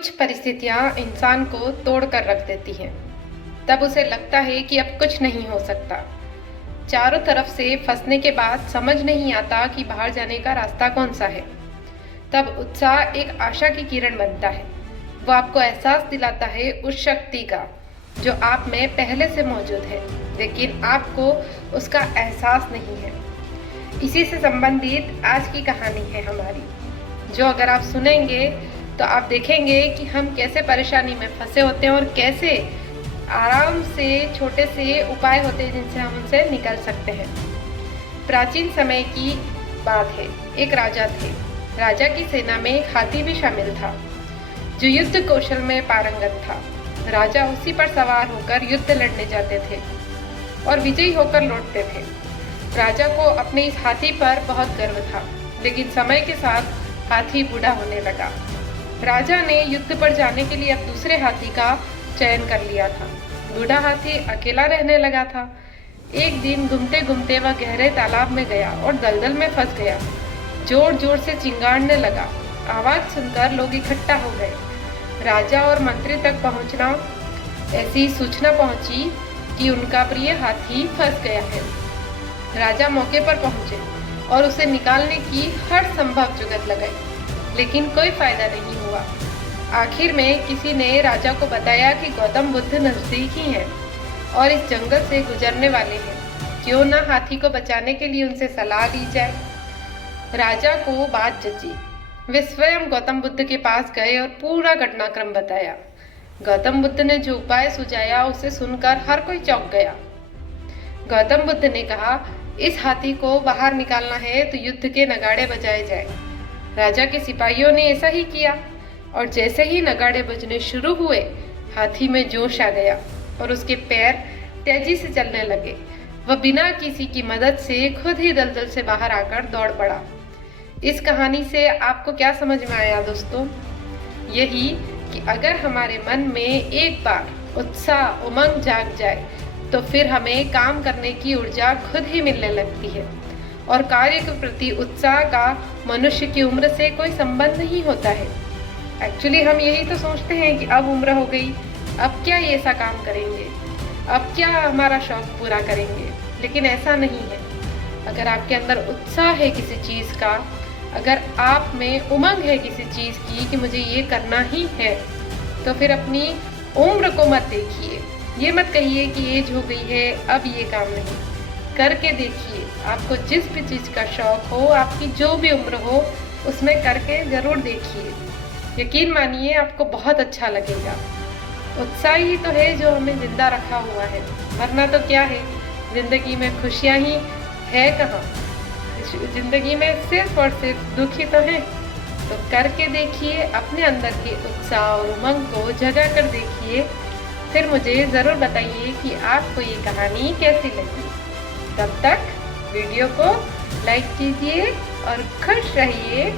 कुछ परिस्थितियाँ इंसान को तोड़ कर रख देती हैं। तब उसे लगता है कि अब कुछ नहीं हो सकता। चारों तरफ से फंसने के बाद समझ नहीं आता कि बाहर जाने का रास्ता कौन सा है। तब उत्साह एक आशा की किरण बनता है। वो आपको एहसास दिलाता है उस शक्ति का जो आप में पहले से मौजूद है, लेकिन आपको उसका एहसास नहीं है। इसी से संबंधित आज की कहानी है हमारी, जो अगर आप सुनेंगे तो आप देखेंगे कि हम कैसे परेशानी में फंसे होते हैं और कैसे आराम से छोटे से उपाय होते हैं जिनसे हम उनसे निकल सकते हैं। प्राचीन समय की बात है। एक राजा थे। राजा की सेना में एक हाथी भी शामिल था जो युद्ध कौशल में पारंगत था। राजा उसी पर सवार होकर युद्ध लड़ने जाते थे और विजयी होकर लौटते थे। राजा को अपने इस हाथी पर बहुत गर्व था, लेकिन समय के साथ हाथी बूढ़ा होने लगा। राजा ने युद्ध पर जाने के लिए अब दूसरे हाथी का चयन कर लिया था। बूढ़ा हाथी अकेला रहने लगा था। एक दिन घूमते घूमते वह गहरे तालाब में गया और दलदल में फंस गया। जोर जोर से चिंगाड़ने लगा। आवाज सुनकर लोग इकट्ठा हो गए। राजा और मंत्री तक पहुंचना ऐसी सूचना पहुंची कि उनका प्रिय हाथी फंस गया है। राजा मौके पर पहुंचे और उसे निकालने की हर संभव जुगत लगाई, लेकिन कोई फायदा नहीं हुआ। आखिर में किसी ने राजा को बताया कि गौतम बुद्ध नजदीक ही हैं और इस जंगल से गुजरने वाले हैं। क्यों ना हाथी को बचाने के लिए उनसे सलाह ली जाए। राजा को बात जची। वे स्वयं गौतम बुद्ध के पास गए और पूरा घटनाक्रम बताया। गौतम बुद्ध ने जो उपाय सुझाया उसे सुनकर हर कोई चौंक गया। गौतम बुद्ध ने कहा, इस हाथी को बाहर निकालना है तो युद्ध के नगाड़े बजाए जाए। राजा के सिपाहियों ने ऐसा ही किया और जैसे ही नगाड़े बजने शुरू हुए, हाथी में जोश आ गया और उसके पैर तेजी से चलने लगे। वह बिना किसी की मदद से खुद ही दलदल से बाहर आकर दौड़ पड़ा। इस कहानी से आपको क्या समझ में आया दोस्तों? यही कि अगर हमारे मन में एक बार उत्साह उमंग जाग जाए तो फिर हमें काम करने की ऊर्जा खुद ही मिलने लगती है। और कार्य के प्रति उत्साह का मनुष्य की उम्र से कोई संबंध नहीं होता है। एक्चुअली हम यही तो सोचते हैं कि अब उम्र हो गई, अब क्या ये ऐसा काम करेंगे, अब क्या हमारा शौक पूरा करेंगे, लेकिन ऐसा नहीं है। अगर आपके अंदर उत्साह है किसी चीज़ का, अगर आप में उमंग है किसी चीज़ की कि मुझे ये करना ही है, तो फिर अपनी उम्र को मत देखिए। ये मत कहिए कि एज हो गई है अब ये काम नहीं, करके देखिए। आपको जिस भी चीज़ का शौक हो, आपकी जो भी उम्र हो, उसमें करके ज़रूर देखिए। यकीन मानिए आपको बहुत अच्छा लगेगा। उत्साह ही तो है जो हमें जिंदा रखा हुआ है, वरना तो क्या है, जिंदगी में खुशियाँ ही है कहाँ। जिंदगी में सिर्फ और सिर्फ दुख ही तो है। तो करके देखिए, अपने अंदर के उत्साह और उमंग को जगा कर देखिए। फिर मुझे ज़रूर बताइए कि आपको ये कहानी कैसी लगी। तब तक वीडियो को लाइक कीजिए और खुश रहिए।